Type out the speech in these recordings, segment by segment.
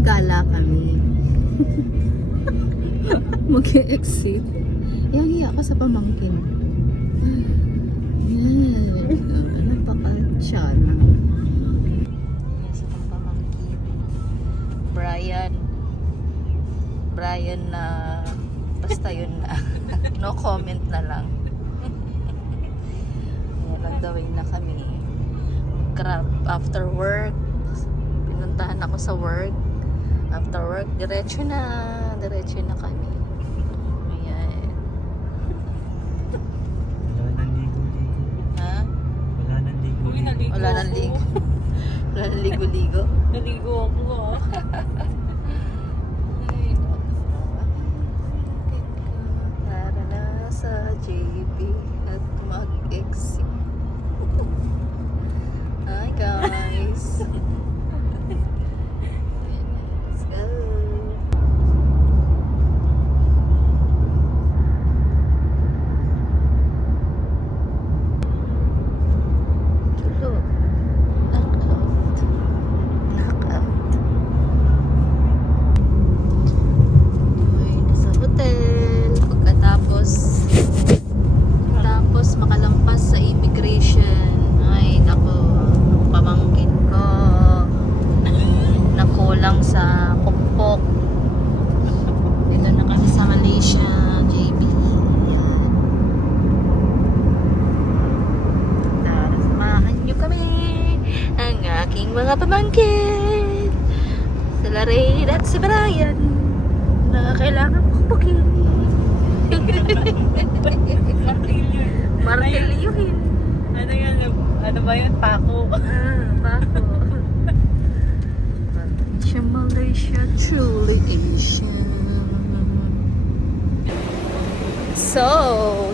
may gala kami. Mag-exit. Yahiya ako sa pamangkin. Yan. Ano pa ka siya na? Sa pamangkin. Brian. Brian na basta yun na. no comment na lang. Ayan, nagdawin na kami. Grab after work. Pinuntahan ako sa work. After work, diretso na. Diretso na kami. Ayan. Wala nang ligo-ligo. Ha? Wala nang ligo-ligo. Wala nang ligo. Wala nang ligo-ligo. Naligo ako ah. Ay, Para na sa JB at mag-exit. Hi guys. Let's go. Tulo. Knockout. Knockout. Uy, nasa hotel. Pagkatapos, tapos makalampas sa immigration. Ay, nako, pamangkin ko. Nakulang sa pukpok. Dito na kami sa Malaysia, JB. Yan. Tara, samahan niyo kami. Ang aking mga pamangkin. Si Lorraine at si Brian na kailangan kumpugin. Martelyuhin. Ano yan? Ano ba yun? Pako. Ah, bako. Malaysia, Malaysia, truly Asian. So,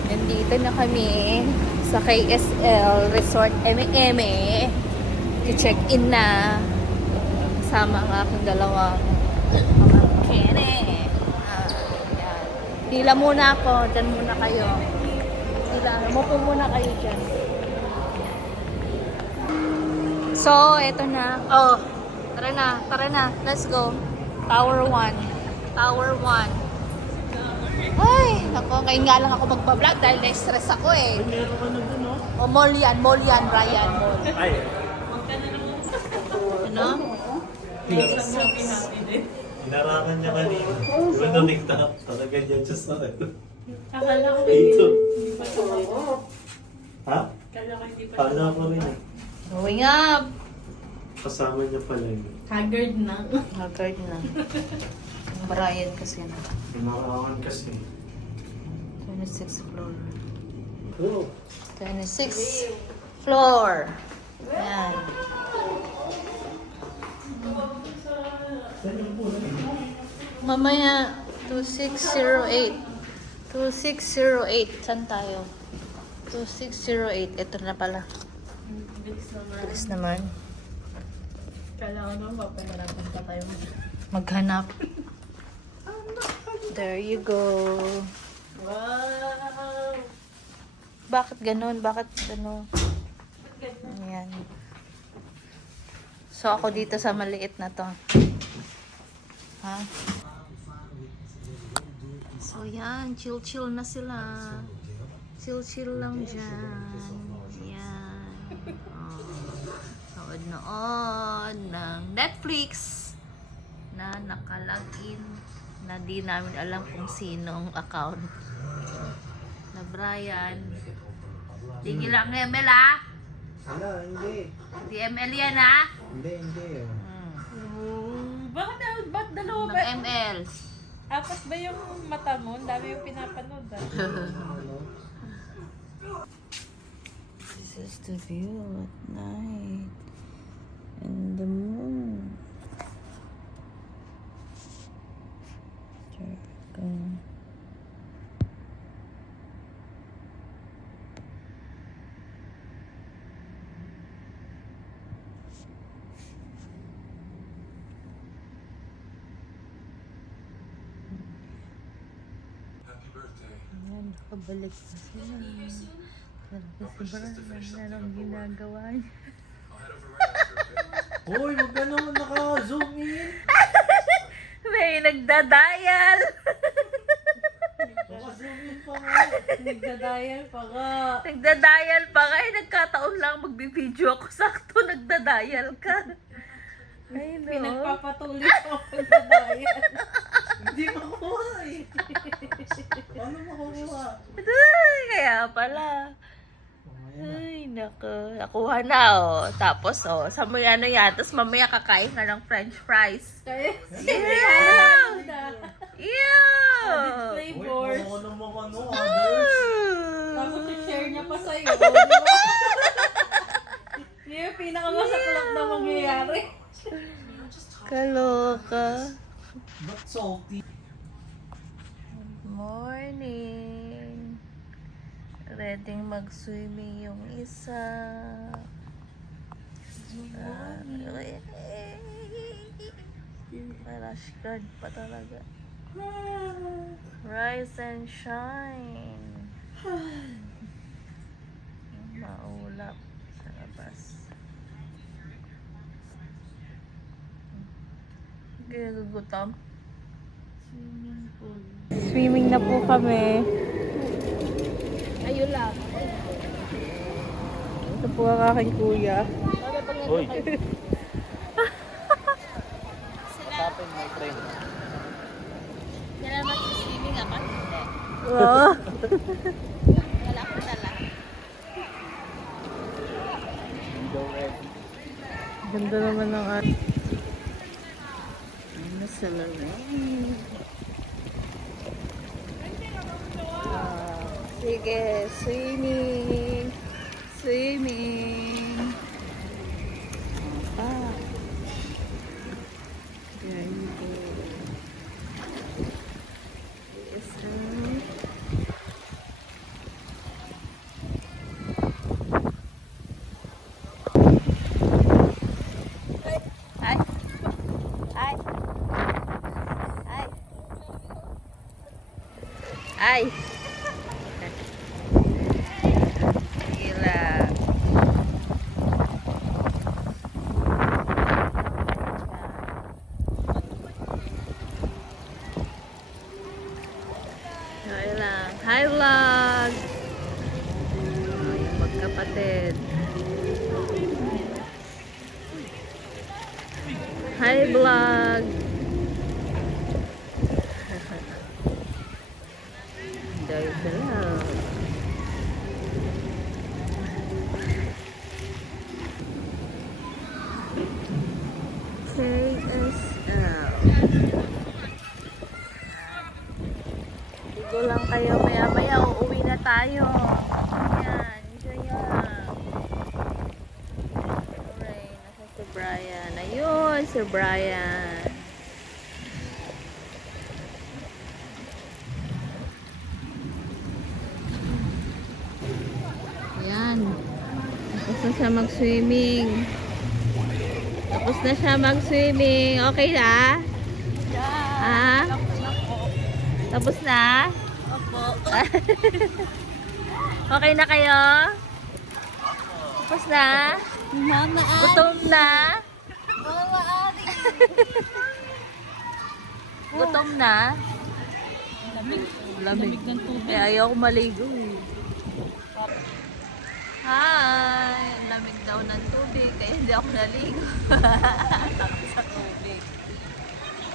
nandito na kami sa KSL Resort Eme-Eme. check-in na. Kasama ang aking dalawang pamangkin eh. Ah, yan. Hila muna ako. Diyan muna kayo. Hila. Mupo muna kayo dyan. So, eto na. Oh, tara na, tara na. Let's go. Tower 1. Tower 1. Ay, nako, ngayon nga lang ako magbablog dahil na-stress ako eh. Meron ka na dun, no? O, mall yan, mall yan, Brian, mall. Ay, Ano? inarangan niya kanina. Di ba nanikta? Talaga dyan siya sa ano. Akala ko Dito. hindi pa siya Ha? Akala ko hindi pa siya Kala ko rin eh. Growing up. Kasama niya pala yun. Haggard na. Haggard na. Brian kasi na. Inarangan kasi. 26 floor. Oo. 26 floor. Yan. Mamaya, 2608. 2608. Saan tayo? 2608. Ito na pala. Bilis naman. Bilis naman. Ko naman papamarapan pa tayo. Maghanap. There you go. Wow! Bakit ganun? Bakit ano? Ayan. So, ako dito sa maliit na to. Ha? So, yan. Chill-chill na sila. Chill-chill lang dyan. Yan. Oh. Nood-nood ng Netflix na nakalagin na di namin alam kung sinong account. Na Brian. Tingin lang ML ah. Wala, hindi. Di ML yan ah. Hindi, hindi. Hmm. Oh, bakit na, ba't dalawa ba? ML. Apat ba yung mata mo? Ang dami yung pinapanood ah. This is the view at night. And the moon. There we go. Ayan, nakabalik na sila. Pero si Brian, anong ginagawa niya? Uy, wag ka naman naka-zoom in. nagda-dial. Nakasumin pa mo. Nagdadial pa ka. nagda-dial pa nga. Eh, nagkataon lang magbibideo ako. Sakto, nagda-dial ka. Ay, no. Pinagpapatuloy ko ang nagdadial. Hindi makuha eh. Paano makukuha? Ay, kaya pala. Ay, nako. Nakuha na, oh. Tapos, oh, sa mga ano yan. Tapos mamaya kakain ka ng french fries. Kaya, Yeah! Yeah! Flavors. baka naman ano, others. Tapos i-share niya pa sa'yo. Yun yung pinakamasaklap na mangyayari. Kaloka. But salty. Morning. Ready mag-swimming yung isa. Ah, Rash guard pa talaga. Rise and shine. Maulap sa labas. Kaya gugutom. Swimming pool. Swimming na po kami. Ayun lang. Ito po ang aking kuya. Uy. Tapin my friend. Salamat sa swimming ako. Oo. Wala ko ready. Ganda naman ng at. Ano sa lamig. Sige, swimming. Swimming. Yung magkapatid. Hi vlog. Enjoy love. KSL. Ligo lang kayo. Maya-maya uuwi na tayo. Yan. Enjoy lang. Alright. Nasa si Brian. Ayun, si Brian. Yan. Tapos na siya mag-swimming. Tapos na siya mag-swimming. Okay na? Ah? Tapos na? Opo. okay na kayo? Tapos na? Mama Gutom na? Mama. Gutom na? Lamig. Lamig. ng tubig. Eh, ayaw ko maligo eh. Hi! Lamig daw ng tubig, kaya hindi ako naligo. Takot sa tubig.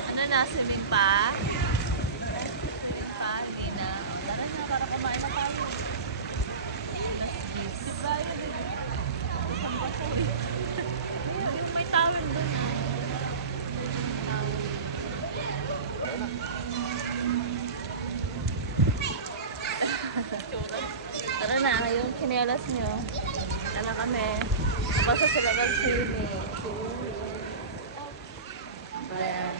Ano na, swimming pa? Swimming pa? Hindi na. Tara na, para kumain na tayo. Alas 10. Si Brian. Isang bato eh. Yung may towel doon ah. Tara na, yung kinelas nyo. Tara kami. Basta sila mag-swimming. Ayan.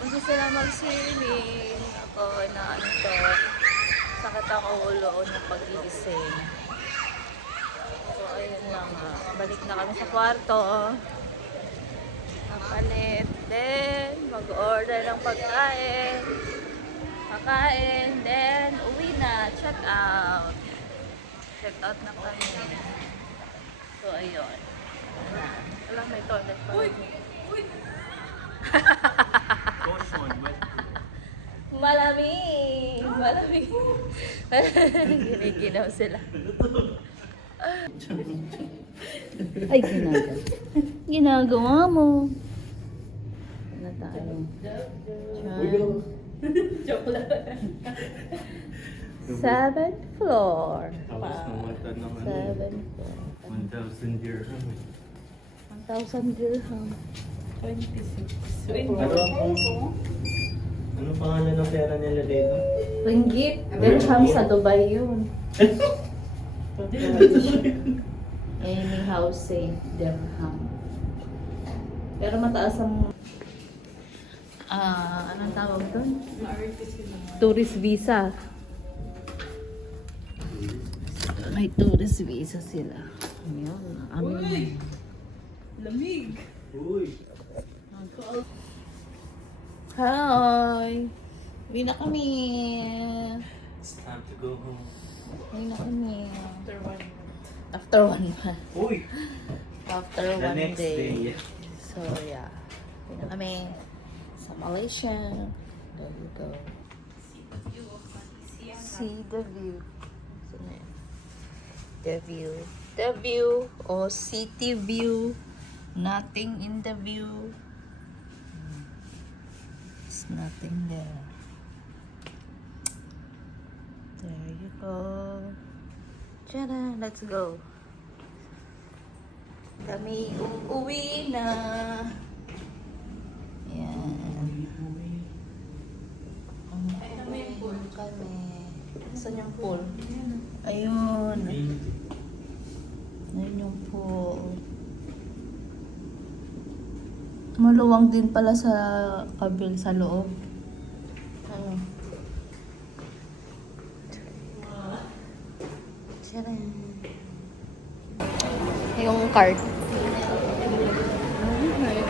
Basta sila mag-swimming. Ako na ano to. Sakit ako ulo ng pag-iising. So, ayun lang ah. Balik na kami sa kwarto. Napalit. Then, mag-order ng pagkain. Kakain. Then, uwi na. Check out. Check out na kami. So, ayun. Alam, may toilet pa. Uy! Uy! Malamig! Malamig! Giniginaw sila. Ay, ginagawa. Ginagawa mo. Ano tayo? Seventh floor. Tapos ng mata ng ano, Seventh floor. 1,000 dirham. 1,000 dirham. 26. Ano ang ano pangalan ng pera nila dito? Ringgit. Dirham sa Dubai yun. Anyhow say dirham. Pero mataas ang ah, anong tawag doon? Tourist visa. May tourist visa sila. Ayan. Ano Uy! Lamig! Uy! Hi! Uwi na kami. It's time to go home. Uwi na kami. After one After one month. Uy! After The one next day. day. So, yeah. Uwi na kami sa Malaysia. There you go. See the view. The view. The view o city view. Nothing in the view. It's nothing there. There you go. Tada! Let's go. Kami uuwi na. Yan. Kami. Saan yung pool? Ayun. Ayun yung pool. Maluwang din pala sa kabil sa loob. Ano? Tcharam. Yung card.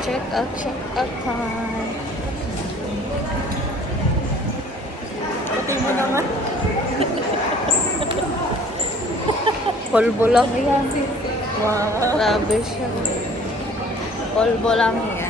Check out, check out time. Pati mo naman. Polvo lang. Wow, grabe siya. Polvo lang yan.